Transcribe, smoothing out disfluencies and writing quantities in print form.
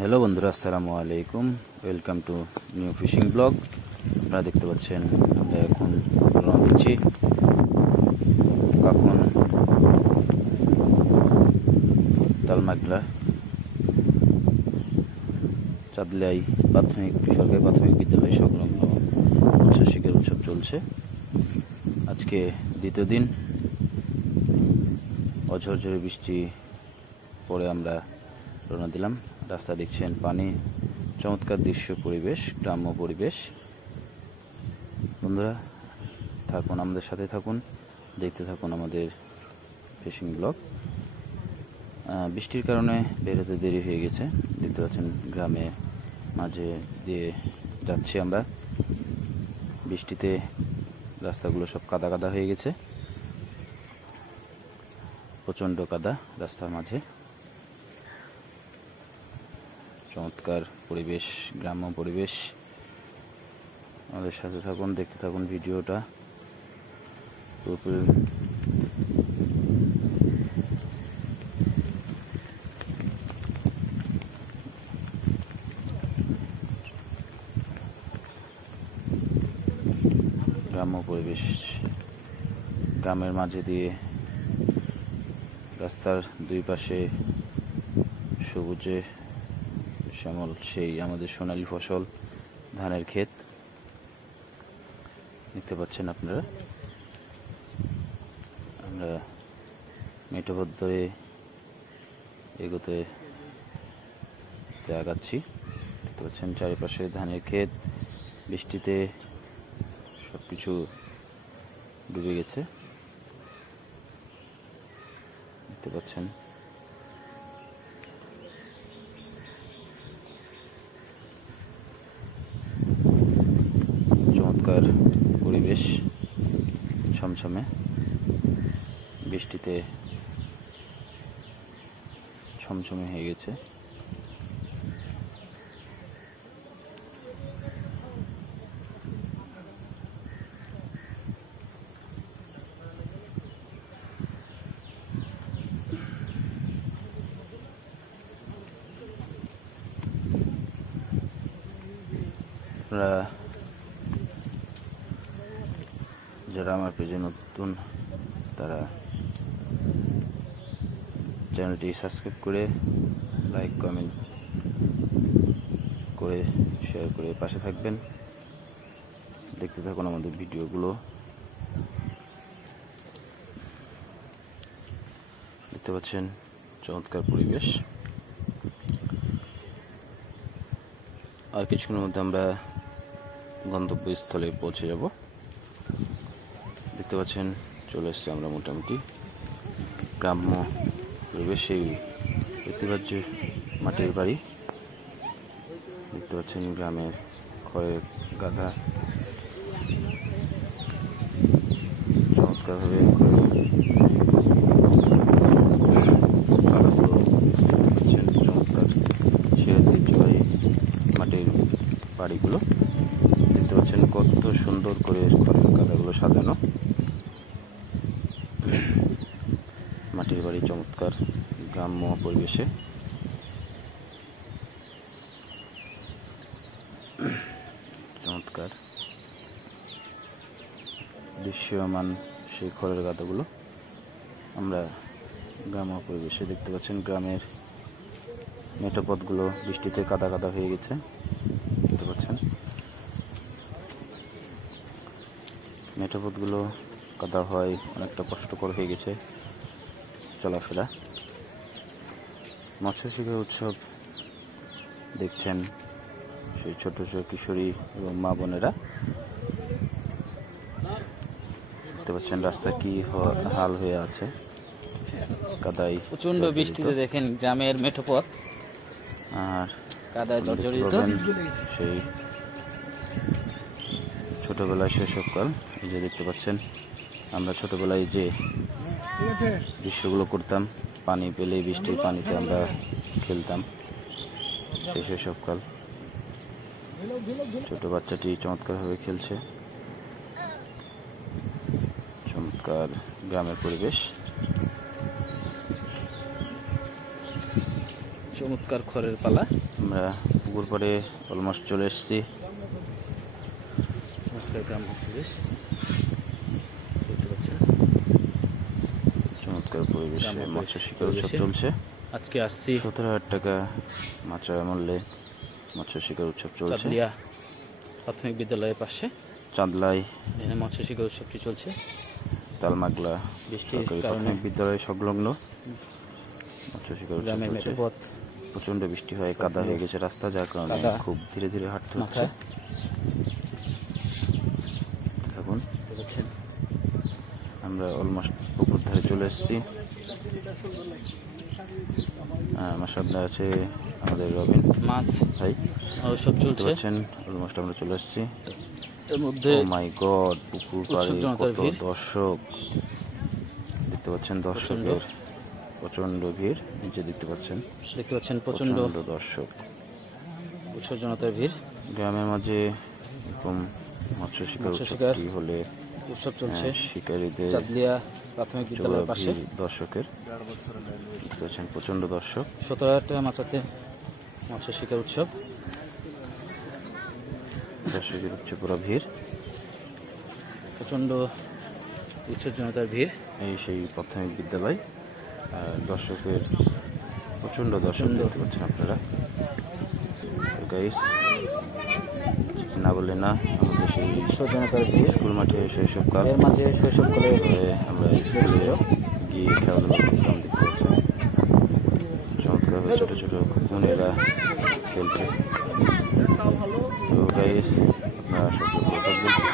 Hello বন্ধুরা, আসসালামু আলাইকুম। Welcome to new fishing blog. আপনারা দেখতে পাচ্ছেন আমরা এখন রওনা দিচ্ছি কখন তালমাগলা চাঁদলাই সরকারি প্রাথমিক বিদ্যালয় সংলগ্ন মৎস্য শিকার উৎসব চলছে। আজকে দ্বিতীয় দিন। অঝরঝরে বৃষ্টি পরে আমরা রওনা দিলাম। রাস্তা দেখছেন পানি, চমৎকার দৃশ্য, পরিবেশ, গ্রাম্য পরিবেশ। বন্ধুরা থাকুন, আমাদের সাথে থাকুন, দেখতে থাকুন আমাদের ফিশিং ব্লগ। বৃষ্টির কারণে বের হতে দেরি হয়ে গেছে। দেখতে পাচ্ছেন গ্রামে মাঝে দিয়ে যাচ্ছি আমরা। বৃষ্টিতে রাস্তাগুলো সব কাদা কাদা হয়ে গেছে, প্রচণ্ড কাদা রাস্তার মাঝে। চমৎকার পরিবেশ, গ্রাম্য পরিবেশ। আমাদের সাথে থাকুন, দেখতে থাকুন ভিডিওটা পুরোপুরি। গ্রাম্য পরিবেশ, গ্রামের মাঝে দিয়ে রাস্তার দুই পাশে সবুজে শ্যামল সেই আমাদের সোনালী ফসল, ধানের ক্ষেত দেখতে পাচ্ছেন আপনারা। আমরা মেঠোপথ ধরে এগোতে আগাচ্ছি। দেখতে পাচ্ছেন চারিপাশে ধানের ক্ষেত, বৃষ্টিতে সব কিছু ডুবে গেছে দেখতে পাচ্ছেন। চমৎকার পরিবেশ, ছমছমে, বৃষ্টিতে ছমছমে হয়ে গেছে। যারা আমার পেজে নতুন তারা চ্যানেলটি সাবস্ক্রাইব করে লাইক, কমেন্ট করে, শেয়ার করে পাশে থাকবেন। দেখতে থাকুন আমাদের ভিডিওগুলো। দেখতে পাচ্ছেন চমৎকার পরিবেশ। আর কিছুক্ষণের মধ্যে আমরা গন্তব্যস্থলে পৌঁছে যাব। দেখতে পাচ্ছেন চলে এসেছি আমরা মোটামুটি গ্রাম্য পরিবেশ। সেই ঐতিহ্য মাটির বাড়ি দেখতে পাচ্ছেন, গ্রামের খড়ের গাদা চমৎকারভাবে চমৎকার সে ঐতিহ্যবাহী মাটির বাড়িগুলো দেখতে পাচ্ছেন কত সুন্দর করে খড়ের গাদাগুলো সাজানো। মাটির বাড়ি, চমৎকার গ্রাম্য পরিবেশে চমৎকার দৃশ্যমান সেই খড়ের গাদাগুলো আমরা গ্রাম্য পরিবেশে দেখতে পাচ্ছেন। গ্রামের মেঠোপথগুলো বৃষ্টিতে কাদা কাদা হয়ে গেছে দেখতে পাচ্ছেন। মেঠোপথগুলো কাদা হয়, অনেকটা কষ্টকর হয়ে গেছে চলাফেরা। মৎস্য শিকার উৎসব দেখছেন সেই ছোট ছোট কিশোরী এবং মা বোনেরা দেখতে পাচ্ছেন রাস্তা কি হাল হয়ে আছে, কাদায় প্রচন্ড বৃষ্টিতে। দেখেন গ্রামের মেঠোপথ আর কাদায় জর্জরিত। সেই ছোটবেলায় শৈশবকাল, এই যে দেখতে পাচ্ছেন আমরা ছোটবেলায় যে দৃশ্যগুলো করতাম, পানি পেলে বৃষ্টির পানিতে আমরা খেলতাম, সেই শৈশবকাল। ছোট বাচ্চাটি চমৎকারভাবে খেলছে। চমৎকার গ্রামের পরিবেশ। চমৎকার খড়ের পালা। আমরা পুকুর পাড়ে অলমোস্ট চলে এসেছি। চমৎকার গ্রাম্য পরিবেশ দেখতে পাচ্ছেন। চমৎকার পরিবেশে গ্রাম্য মৎস্য শিকার উৎসব পরিবেশে চলছে। আজকে আসছি 17,000 টাকা মাত্রা মূল্যে মৎস্য শিকার উৎসব চলছে। চাঁদলিয়া প্রাথমিক বিদ্যালয়ের পাশে চাঁদলাই এখানে মৎস্য শিকার উৎসবটি চলছে। তালমাগলা বৃষ্টির সরকারি কারণে প্রাথমিক বিদ্যালয় সংলগ্ন মৎস্য শিকার উৎসব গ্রামের চলছে। মেঠোপথ প্রচন্ড বৃষ্টি হয়, কাদা হয়ে গেছে রাস্তা, যার কারণে কাদা খুব ধীরে ধীরে হাঁটতে হচ্ছে। মাথায় দেখুন দেখতে পাচ্ছেন। আমরা অলমোস্ট পুকুর ধারে চলে এসেছি। আমার সামনে আছে আমাদের রবিন মাছ ভাই, উৎসব দেখতে চলছে। পাচ্ছেন অলমোস্ট আমরা চলে এসেছি। এর মধ্যে ও মাই গড, পুকুর পাড়ে উৎসব জনতার কত ভিড়। দর্শক দেখতে পাচ্ছেন, দর্শকের প্রচন্ড ভিড়। নিচে দেখতে পাচ্ছেন প্রচন্ড প্রচন্ড দর্শক। উৎসব জনতার ভিড়। গ্রামের মাঝে এরকম মৎস্য শিকার মৎস্য শিকার উৎসবটি হলে উৎসব চলছে শিকারীদের চাঁদলিয়া প্রাথমিক বিদ্যালয়ের পাশে। ভিড় দর্শকের দেখতে পাচ্ছেন, প্রচন্ড দর্শক। 17,000 টাকা মাত্রাতে মৎস্য শিকার উৎসব। দর্শকের উচ্চ পুরো ভিড়। প্রচন্ড উৎসব জনতার ভিড়। এই সেই প্রাথমিক বিদ্যালয়, দর্শকের প্রচন্ড দর্শক দেখতে পাচ্ছেন আপনারা। গাইস, না বলে না, আমাদের সেই উৎসব জনতার ভিড়। স্কুল মাঠে শৈশবকাল, এর মাঝে শৈশবকালে আমরা স্কুলে গিয়ে খেলাধুলা করতাম। দেখতে পাচ্ছেন চমৎকারভাবে ছোট ছোট কুকুনেরা খেলছে। তো গাইস, আপনারা সকলে ভালো থাকবেন।